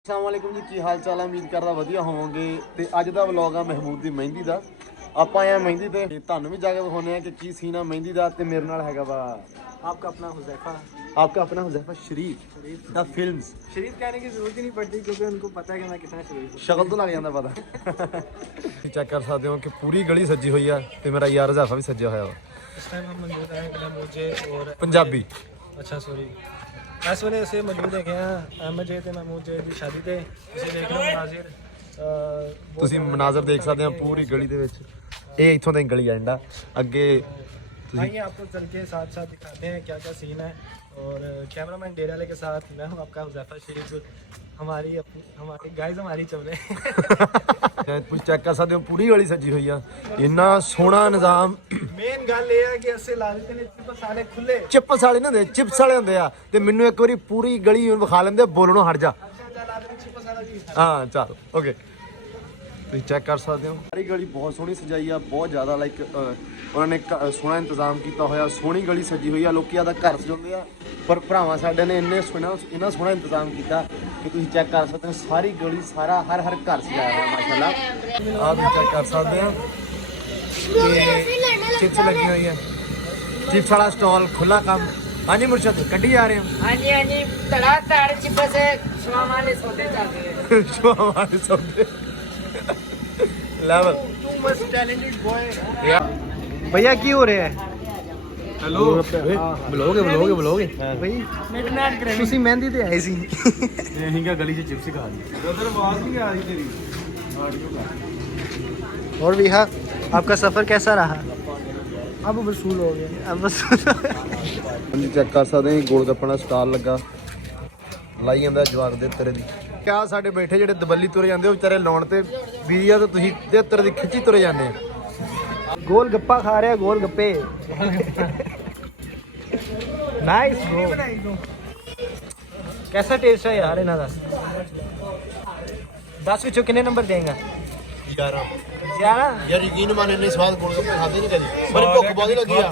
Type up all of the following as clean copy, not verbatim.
अस्सलामुअलैकुम जी, की हाल चाल है। उम्मीद करदा वधिया होवोगे। ते अज दा व्लॉग आ महमूद दी मेहंदी दा। ਆਪਾਂ ਆਏ मेहंदी ते ਤੁਹਾਨੂੰ ਵੀ ਜਾ ਕੇ ਦਿਖਾਉਂਦੇ ਆ ਕਿ ਕੀ ਸੀਨ ਆ मेहंदी ਦਾ। ਤੇ ਮੇਰੇ ਨਾਲ ਹੈਗਾ ਵਾ आपका अपना हुज़ैफ़ा आपका अपना हुज़ैफ़ा शरीफ द फिल्म्स। शरीफ कहने की ज़रूरत ही नहीं पड़ती क्योंकि उनको पता है कि मैं कितना शरीफ हूँ। ਸ਼ਕਲ ਤੋਂ ਲੱਗ ਜਾਂਦਾ ਪਤਾ। ਤੁਸੀਂ ਚੈੱਕ ਕਰ ਸਕਦੇ ਹੋ ਕਿ ਪੂਰੀ ਗਲੀ ਸੱਜੀ ਹੋਈ ਆ ਤੇ ਮੇਰਾ ਯਾਰ ਹੁਜ਼ੈਫਾ ਵੀ ਸੱਜਿਆ ਹੋਇਆ ਵਾ। इस टाइम हम मौजूद हैं मुझे और ਪੰਜਾਬੀ अच्छा सॉरी इस ਵੇਲੇ ਅਸੀਂ ਮੌਜੂਦ ਹੈਗੇ ਆ ਅਹਿਮਦ ਜੇ ਤੇ ਮਹਿਮੂਦ ਜੇ ਦੀ ਸ਼ਾਦੀ ਤੇ ਤੁਸੀਂ ਦੇਖ ਰਹੇ ਹੋ ਮਨਾਜ਼ਰ ਤੁਸੀਂ ਮਨਾਜ਼ਰ ਦੇਖ ਸਕਦੇ ਹੋ ਪੂਰੀ ਗਲੀ ਦੇ ਵਿੱਚ। ਇਹ ਇੱਥੋਂ ਦਾ ਗਲੀ ਆ ਜਾਂਦਾ ਅੱਗੇ ਤੁਸੀਂ आइए आपको चल के साथ साथ दिखाते हैं क्या क्या सीन है। और कैमरामैन डेराले के साथ मैं हूँ आपका हुज़ैफ़ा शरीफ। हमारी गाइस हमारी चल रहे हैं। ਤੁਸੀਂ ਚੈੱਕ ਕਰ ਸਕਦੇ ਹੋ ਪੂਰੀ ਗਲੀ ਸੱਜੀ ਹੋਈ ਆ। ਇੰਨਾ ਸੋਹਣਾ ਨਿਜ਼ਾਮ। मेन गल ये है कि ऐसे लालते ने चिप्स आने खुले ਚਿਪਸ ਵਾਲੇ ਨਾ ਹੁੰਦੇ, ਚਿਪਸ ਵਾਲੇ ਹੁੰਦੇ ਆ। ਤੇ ਮੈਨੂੰ ਇੱਕ ਵਾਰੀ ਪੂਰੀ ਗਲੀ ਵਿਖਾ ਲੈਂਦੇ, ਬੋਲਣੋਂ ਹਟ ਜਾ। चिप्स वाला भी ਹਾਂ ਚੱਲ ਓਕੇ। ਤੁਸੀਂ ਚੈੱਕ ਕਰ ਸਕਦੇ ਹੋ ਸਾਰੀ ਗਲੀ ਬਹੁਤ ਸੋਹਣੀ ਸਜਾਈ ਆ। ਬਹੁਤ ਜ਼ਿਆਦਾ ਲਾਈਕ ਉਹਨਾਂ ਨੇ ਸੋਹਣਾ ਇੰਤਜ਼ਾਮ ਕੀਤਾ ਹੋਇਆ। ਸੋਹਣੀ ਗਲੀ ਸਜੀ ਹੋਈ ਆ। ਲੋਕੀ ਆਦਾ ਘਰ ਸਜਾਉਂਦੇ ਆ ਪਰ ਭਰਾਵਾਂ ਸਾਡੇ ਨੇ ਇੰਨਾ ਸੋਹਣਾ ਇੰਤਜ਼ਾਮ ਕੀਤਾ ਕਿ ਤੁਸੀਂ ਚੈੱਕ ਕਰ ਸਕਦੇ ਹੋ ਸਾਰੀ ਗਲੀ ਸਾਰਾ ਹਰ ਘਰ ਸਜਾਇਆ ਹੋਇਆ ਮਾਸ਼ਾਅੱਲਾ। ਆਹ ਤੁਸੀਂ ਚੈੱਕ ਕਰ ਸਕਦੇ ਹੋ चिप्स लगी हुई है। चिप्स वाला स्टॉल खुला काम। हाँ जी मुर्शद कड्डी जा रहे हैं। हाँ जी धड़ाधड़ चिप्स से वाले सौदे चल रहे हैं। सौदे level too much talented boy. भैया की हो रहे हैं? हेलो ਬੁਲਾਓਗੇ भाई मिडनाइट करेंगे ਤੁਸੀਂ ਮਹਿੰਦੀ ਤੇ ਆਏ ਸੀ। ਅਸੀਂ ਕਾ ਗਲੀ 'ਚ ਚਿਪਸ ਖਾ ਲਈ ਉਧਰ ਆਵਾਜ਼ ਨਹੀਂ ਆ ਰਹੀ ਤੇਰੀ। और विहा आपका सफर कैसा रहा? अब वसूल हो गया। अब बस हम चेक कर सकते हैं गोल गप्पा स्टाल लगा लाई ਜਾਂਦਾ ਜਵਾਕ ਦੇ ਤੇਰੇ ਦੀ। ਕਿਆ ਸਾਡੇ ਬੈਠੇ ਜਿਹੜੇ ਦਬੱਲੀ ਤੁਰੇ ਜਾਂਦੇ ਉਹ ਵਿਚਾਰੇ ਲਾਉਣ ਤੇ ਵੀਜ਼ਾ ਤੇ ਤੁਸੀਂ 73 ਦੀ ਖਿੱਚੀ ਤੁਰੇ ਜਾਂਦੇ ਆ। गोल गप्पा खा रहे हैं गोल गप्पे। Nice bro. कैसा टेस्ट है यार इन्हां दा? 10 ਵਿੱਚੋਂ ਕਿੰਨੇ ਨੰਬਰ ਦੇਂਗਾ? 11 11 ਯਾਰ ਯਕੀਨ ਮੰਨ ਇੰਨੇ ਸਵਾਦ ਗੋਲ ਗੱਪੇ ਖਾਦੇ ਨਹੀਂ ਕਦੀ। ਪਰ ਭੁੱਖ ਬਹੁਤ ਲੱਗੀ ਆ।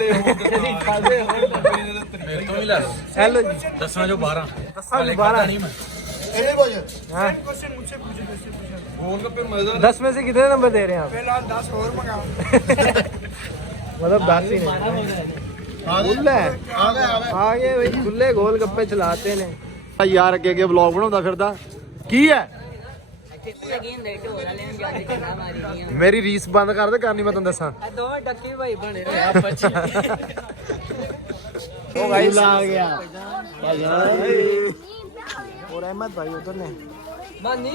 ਮੇਰੇ ਤੋਂ ਵੀ ਲੈ ਲਓ। हेलो जी 10 ਜੋ 12 10 12 ਨਹੀਂ ਮੈਂ ਇਹਨੇ ਕੁਝ हाँ ਗੋਲ ਗੱਪੇ ਮਜ਼ਾ 10 में से कितने नंबर दे रहे हैं आप? ਫਿਲਹਾਲ 10 ਹੋਰ ਮੰਗਾਓ। मतलब 10 ही नहीं खुले आगे भाई खुले गोल गप्पे चलाते ने। ਯਾਰ ਅੱਗੇ ਅੱਗੇ ਵਲੌਗ ਬਣਾਉਂਦਾ ਫਿਰਦਾ ਕੀ ਹੈ? ਮੇਰੀ ਰੀਸ ਬੰਦ ਕਰ ਦੇ, ਕਰਨੀ ਮੈਂ ਤੈਨੂੰ ਦੱਸਾਂ। दोवें डक्के भाई बने रहे आपस च। ओ भाई आ गया और अहमद भाई उधर ने मानी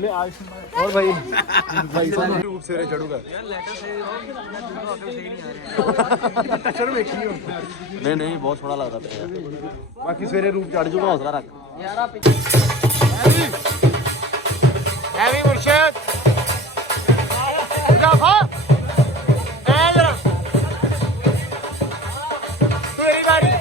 ले आज और भाई भाई ਸਾਨੂੰ ਰੂਪ ਸਵੇਰੇ ਚੜੂਗਾ। टक्कर देखी हो ਨਹੀਂ ਬਹੁਤ ਸੋਹਣਾ ਲੱਗਦਾ ਪਿਆ। ਬਾਕੀ ਸਵੇਰੇ ਰੂਪ ਚੜ ਜੂਗਾ, ਹੌਸਲਾ ਰੱਖ। यारा ਐਵੇਂ ਮੁਰਸ਼ਦ ਜਾਫਾ ਐਲਰਾ ਤੇਰੀ ਵਾਰੀ।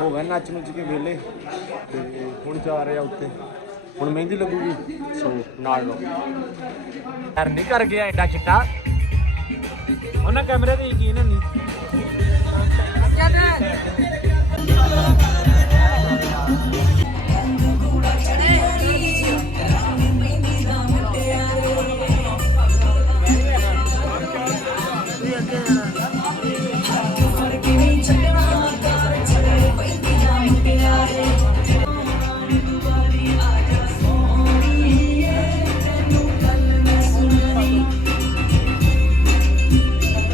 ਹੋ ਗਏ ਨੱਚ ਨੁੱਚ ਕੇ ਵਿਹਲੇ ਤੇ ਹੁਣ ਜਾ ਰਹੇ ਆ ਉੱਤੇ, ਹੁਣ ਮਹਿੰਦੀ ਲੱਗੂਗੀ, ਸੋ ਨਾਲ ਰਹੋ। यार नहीं कर गया एडा चिट्टा उन्हें कैमरे ते यकीन नहीं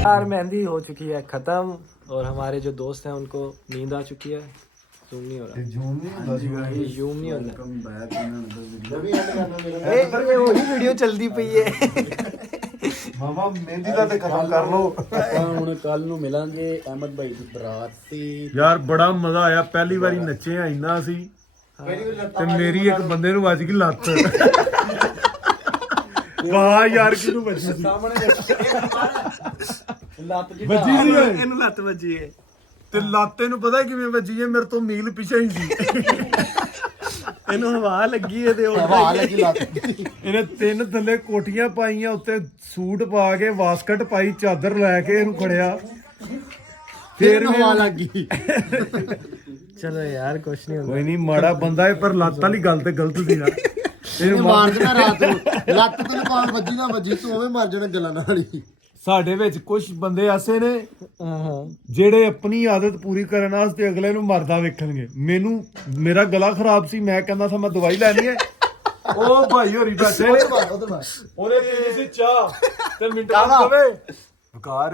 यार मेहंदी हो चुकी है खत्म और हमारे जो दोस्त हैं उनको नींद आ चुकी है। जूम नहीं हो रहा, जूम नहीं होता। वही वीडियो चलती पई है। ਮਾਮਾ ਮਹਿੰਦੀ ਦਾ ਤੇ ਖਤਮ ਕਰ ਲੋ। ਆਪਾਂ ਹੁਣ ਕੱਲ ਨੂੰ ਮਿਲਾਂਗੇ ਅਹਿਮਦ ਭਾਈ ਦੀ ਬਰਾਤ ਤੇ। ਯਾਰ ਬੜਾ ਮਜ਼ਾ ਆਇਆ, ਪਹਿਲੀ ਵਾਰੀ ਨੱਚੇ ਆ ਇੰਨਾ ਸੀ ਤੇ ਮੇਰੀ ਇੱਕ ਬੰਦੇ ਨੂੰ ਵੱਜ ਗਈ ਲੱਤ। ਵਾਹ ਯਾਰ ਕਿਹਨੂੰ ਵੱਜੀ ਸੀ? ਲੱਤ ਜੀ ਵੱਜੀ ਸੀ ਓਏ। ਇਹਨੂੰ ਲੱਤ ਵੱਜੀ ਹੈ ਤੇ ਲੱਤ ਇਹਨੂੰ ਪਤਾ ਕਿਵੇਂ ਵੱਜੀ ਹੈ? ਮੇਰੇ ਤੋਂ ਮੀਲ ਪਿੱਛੇ ਹੀ ਸੀ। ਇਹਨੂੰ ਹਵਾ ਲੱਗੀ ਹੈ ਤੇ ਉਹ ਹਵਾ ਲੱਗੀ ਲੱਤ। ਇਹਨੇ 3 ਥੱਲੇ ਕੋਟੀਆਂ ਪਾਈਆਂ, ਉੱਤੇ ਸੂਟ ਪਾ ਕੇ ਵਾਸਕਟ ਪਾਈ, ਚਾਦਰ ਲੈ ਕੇ ਇਹਨੂੰ ਖੜਿਆ, ਫੇਰ ਵੀ ਹਵਾ ਲੱਗ ਗਈ। ਚਲੋ ਯਾਰ ਕੁਛ ਨਹੀਂ ਹੁੰਦਾ। ਕੋਈ ਨਹੀਂ, ਮਾੜਾ ਬੰਦਾ ਹੈ ਪਰ ਲੱਤ ਵਾਲੀ ਗੱਲ ਤੇ ਗਲਤ ਸੀ ਨਾ। ਇਹਨੂੰ ਮਾਰ ਦੇਣਾ ਰਾਤ ਨੂੰ, ਲੱਤ ਤੈਨੂੰ ਭਾਵੇਂ ਵੱਜੀ ਨਾ ਵੱਜੀ, ਤੂੰ ਉਵੇਂ ਮਰ ਜਾਣਾ ਗੱਲਾਂ ਨਾਲ ਹੀ। ਸਾਡੇ ਵਿੱਚ ਕੁਝ ਬੰਦੇ ਐਸੇ ਨੇ ਜਿਹੜੇ ਆਪਣੀ ਆਦਤ ਪੂਰੀ ਕਰਨ ਵਾਸਤੇ ਅਗਲੇ ਨੂੰ ਮਰਦਾ ਵੇਖਣਗੇ। ਮੇਰਾ ਗਲਾ ਖਰਾਬ ਸੀ, ਮੈਂ ਕਹਿੰਦਾ ਸੀ ਮੈਂ ਦਵਾਈ ਲੈਣੀ ਹੈ। ਉਹ ਭਾਈ ਹੋਰੀ ਬੈਠੇ ਨੇ, ਉਹਨੇ ਪੀਣੀ ਸੀ ਚਾਹ ਤੇ ਮਿੰਟਾਂ ਬਾਅਦ ਕਵੇ ਬਕਾਰ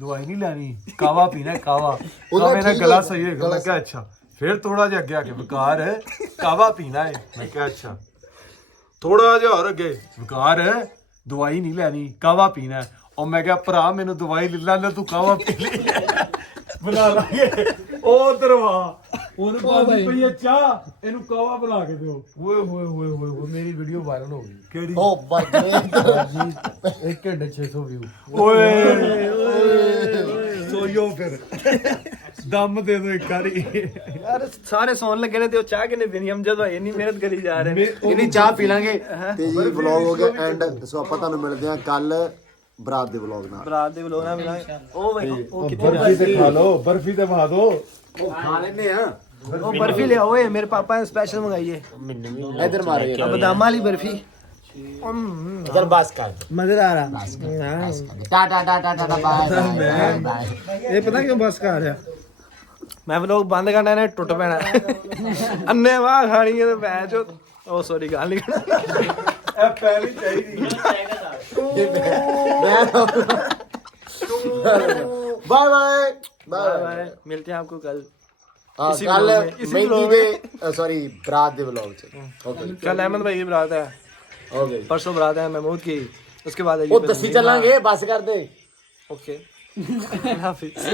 ਦਵਾਈ ਨਹੀਂ ਲੈਣੀ, ਕਾਵਾ ਪੀਣਾ ਕਾਵਾ। ਉਹਦਾ ਮੇਰਾ ਗਲਾ ਸਹੀ ਹੋਏਗਾ। ਮੈਂ ਕਿਹਾ ਅੱਛਾ। ਫਿਰ ਥੋੜਾ ਜਿਹਾ ਅੱਗੇ ਆ ਕੇ ਬਕਾਰ ਕਾਵਾ ਪੀਣਾ ਹੈ। ਮੈਂ ਕਿਹਾ ਅੱਛਾ। ਥੋੜਾ ਜਿਹਾ ਹੋਰ ਅੱਗੇ ਬਕਾਰ ਦਵਾਈ ਨਹੀਂ ਲੈਣੀ, ਕਾਵਾ ਪੀਣਾ ਹੈ। ਉਹ ਮੈਂ ਕਿਹਾ ਭਰਾ ਮੈਨੂੰ ਦਵਾਈ ਲੈ ਲੈ, ਤੂੰ ਕਾਵਾ ਪੀ ਲੈ, ਬਣਾ ਲਾਂਗੇ। ਉਹ ਦਰਵਾ ਉਹਨੂੰ ਬਾਦੀ ਪਈ ਹੈ ਚਾਹ, ਇਹਨੂੰ ਕਾਵਾ ਬਣਾ ਕੇ ਦਿਓ। ਓਏ ਹੋਏ ਹੋਏ ਹੋਏ ਹੋਏ, ਮੇਰੀ ਵੀਡੀਓ ਵਾਇਰਲ ਹੋ ਗਈ। ਕਿਹੜੀ? ਓ ਬਾਈ 1 ਘੰਟੇ 600 ਵਿਊ। ਓਏ ਸੋਇਓ ਫਿਰ ਦਮ ਦੇ ਦੋ ਇੱਕ ਵਾਰੀ। ਯਾਰ ਸਾਰੇ ਸੌਣ ਲੱਗੇ ਨੇ ਤੇ ਉਹ ਚਾਹ ਕਿਨੇ ਪੀਣੀ? ਹਮ ਜਦੋਂ ਇੰਨੀ ਮਿਹਨਤ ਕਰੀ ਜਾ ਰਹੇ ਨੇ। ਇਹਨੀ ਚਾਹ ਪੀ ਲਾਂਗੇ ਤੇ ਜੀ ਵਲੌਗ ਹੋ ਗਿਆ ਐਂਡ। ਸੋ ਆਪਾਂ ਤੁਹਾਨੂੰ ਮਿਲਦੇ ਹਾਂ ਕੱਲ ਬਰਾਤ ਦੇ ਵਲੌਗ ਨਾਲ। ਬਰਾਤ ਦੇ ਬਲੋਣਾ ਮਿਲਾਂਗੇ। ਉਹ ਵੇਖੋ ਉਹ ਕਿੱਥੇ ਬਰਫੀ ਤੇ ਖਾ ਲੋ, ਬਰਫੀ ਤੇ ਖਾ ਦੋ। ਉਹ ਖਾ ਲੈਨੇ ਆ। ਉਹ ਬਰਫੀ ले आओ, मेरे पापा ने स्पेशल मंगाई है ਇਧਰ ਮਾਰੇ ਯਾਰ। बादाम वाली बर्फी। ਇਧਰ ਬਸ ਕਰ। मजेदार है। ਟਾ ਟਾ ਟਾ ਟਾ ਟਾ ਬਾਏ ਬਾਏ। ये पता क्यों बस का आ रहा? मैं व्लॉग बंद करना है, टुट पैना अन्ने वाह खानी है तो भैन चो। ओ सॉरी गाल नहीं ਇਹ ਪਹਿਲੀ ਚਾਹੀਦੀ। Bye bye bye bye. Bye, मिलते हैं आपको कल। इसी ਕੱਲ vlog में, इसी ਮਹਿੰਦੀ vlog ਦੇ ਸੌਰੀ ਬਰਾਤ ਦੇ ਵਲੌਗ ਚ। ਓਕੇ कल अहमद भाई की बरात है, ਓਕੇ। परसों बरात है महमूद की, उसके बाद ਉਹ ਦੱਸੀ ਚੱਲਾਂਗੇ, ਬੱਸ ਕਰ ਦੇ। ओके हाफिज।